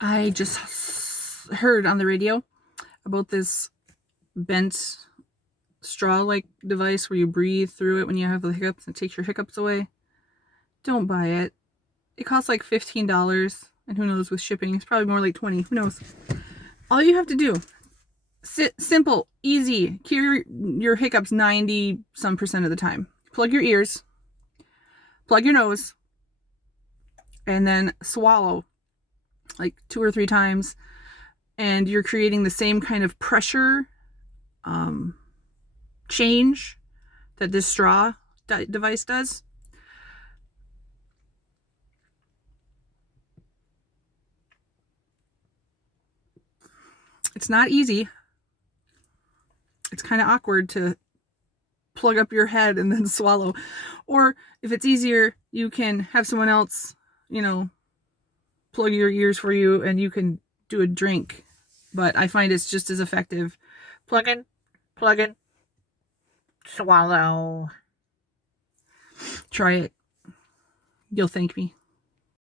I just heard on the radio about this bent straw-like device where you breathe through it when you have the hiccups and it takes your hiccups away. Don't buy it. It costs like $15, and who knows with shipping. It's probably more like $20. Who knows? All you have to do, simple, easy, cure your hiccups 90% of the time. Plug your ears, plug your nose, and then swallow like 2 or 3 times, and you're creating the same kind of pressure change that this straw device does. It's not easy. It's kind of awkward to plug up your head and then swallow. Or if it's easier, you can have someone else, plug your ears for you and you can do a drink. But I find it's just as effective. Plug in, swallow. Try it. You'll thank me.